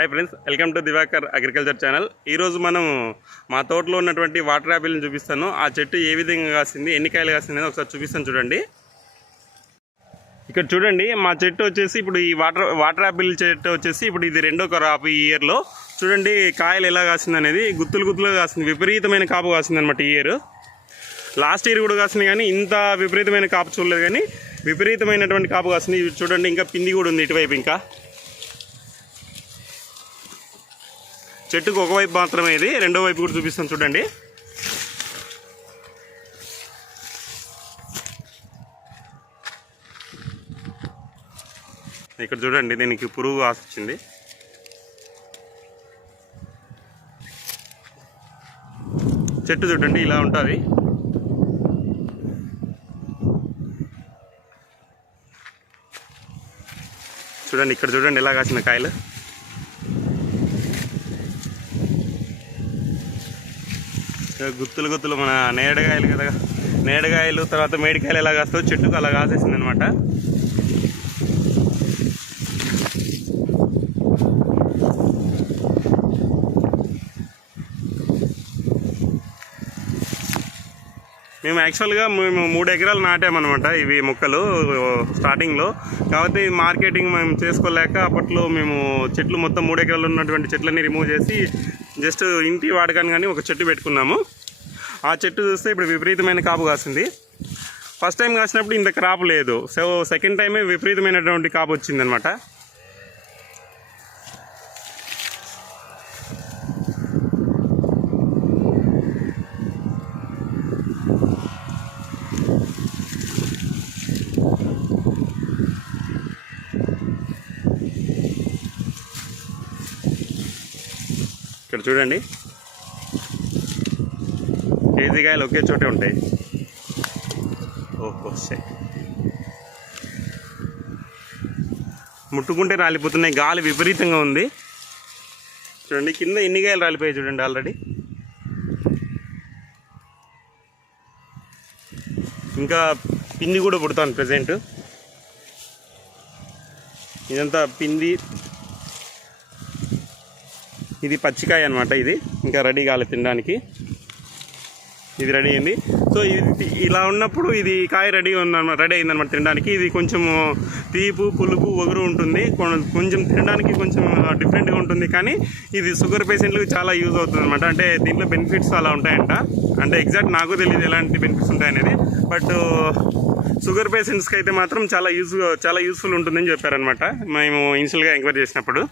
Hi friends welcome to Divakar agriculture channel ఈరోజు మనం మా తోటలో ఉన్నటువంటి వాటర్ యాపిల్ని చూపిస్తాను. ఆ చెట్టు ఏ విధంగా కాసింది ఎన్ని కాయలు కాసింది ఒకసారి చూపిస్తాను చూడండి. ఇక్కడ చూడండి మా చెట్టు వచ్చేసి ఇప్పుడు ఈ వాటర్ వాటర్ యాపిల్ చెట్టు వచ్చేసి ఇప్పుడు ఇది రెండో క్రాప్ ఈ ఇయర్లో చూడండి కాయలు ఎలా కాసింది అనేది గుత్తులు గుత్తులుగా కాసింది విపరీతమైన కాపు కాసింది అనమాట ఈ ఇయర్ లాస్ట్ ఇయర్ కూడా కాసింది కానీ ఇంత విపరీతమైన కాపు చూడలేదు కానీ విపరీతమైనటువంటి కాపు కాసింది. చూడండి ఇంకా పిండి కూడా ఉంది ఇటువైపు ఇంకా. చెట్టుకు ఒకవైపు మాత్రమే ఇది రెండో వైపు కూడా చూపిస్తాను చూడండి. ఇక్కడ చూడండి దీనికి పురుగు ఆశించింది చెట్టు చూడండి ఇలా ఉంటుంది. చూడండి ఇక్కడ చూడండి ఎలా కాసిన కాయలు. గుత్తులు గుత్తులు మన నేడకాయలు కదా. నేడకాయలు తర్వాత మేడికాయలు ఎలా కాస్తావు చెట్టుకు అలా కాసేసింది అనమాట మేము యాక్చువల్గా మేము మూడు ఎకరాలు నాటామన్నమాట ఇవి మొక్కలు స్టార్టింగ్లో కాబట్టి మార్కెటింగ్ మేము చేసుకోలేక అప్పట్లో మేము చెట్లు మొత్తం మూడు ఎకరాలు ఉన్నటువంటి చెట్లన్నీ రిమూవ్ చేసి జస్ట్ ఇంటి వాడకాన్ని కానీ ఒక చెట్టు పెట్టుకున్నాము. ఆ చెట్టు చూస్తే ఇప్పుడు విపరీతమైన కాపు కాసింది. ఫస్ట్ టైం కాసినప్పుడు ఇంత క్రాప్ లేదు. సో సెకండ్ టైమే విపరీతమైనటువంటి కాపు వచ్చిందనమాట. ఇక్కడ చూడండి. కేజీకాయలు ఒకే చోటే ఉంటాయి. ఓహో సే ముట్టుకుంటే రాలిపోతున్నాయి. గాలి విపరీతంగా ఉంది. చూడండి కింద ఎన్ని కాయలు రాలిపోయాయి చూడండి ఆల్రెడీ ఇంకా పిండి కూడా పుడతాను ప్రజెంట్ ఇదంతా పిండి ఇది పచ్చికాయ అనమాట ఇది. ఇంకా రెడీ కాలే తినడానికి. ఇది రెడీ అయింది. సో ఇది ఇలా ఉన్నప్పుడు ఇది కాయ రెడీ ఉందన్నమాట రెడీ అయిందనమాట తినడానికి. ఇది కొంచెం తీపు పులుపు ఒగరు ఉంటుంది. కొంచెం తినడానికి కొంచెం డిఫరెంట్గా ఉంటుంది. కానీ ఇది షుగర్ పేషెంట్లకు చాలా యూజ్ అవుతుంది అనమాట అంటే దీంట్లో బెనిఫిట్స్ అలా ఉంటాయంట. అంటే ఎగ్జాక్ట్ నాకు తెలియదు ఎలాంటి బెనిఫిట్స్ ఉంటాయనేది బట్ షుగర్ పేషెంట్స్కి అయితే మాత్రం చాలా యూజ్ చాలా యూస్ఫుల్ ఉంటుందని చెప్పారనమాట మేము ఇన్షియల్గా ఎంక్వైరీ చేసినప్పుడు.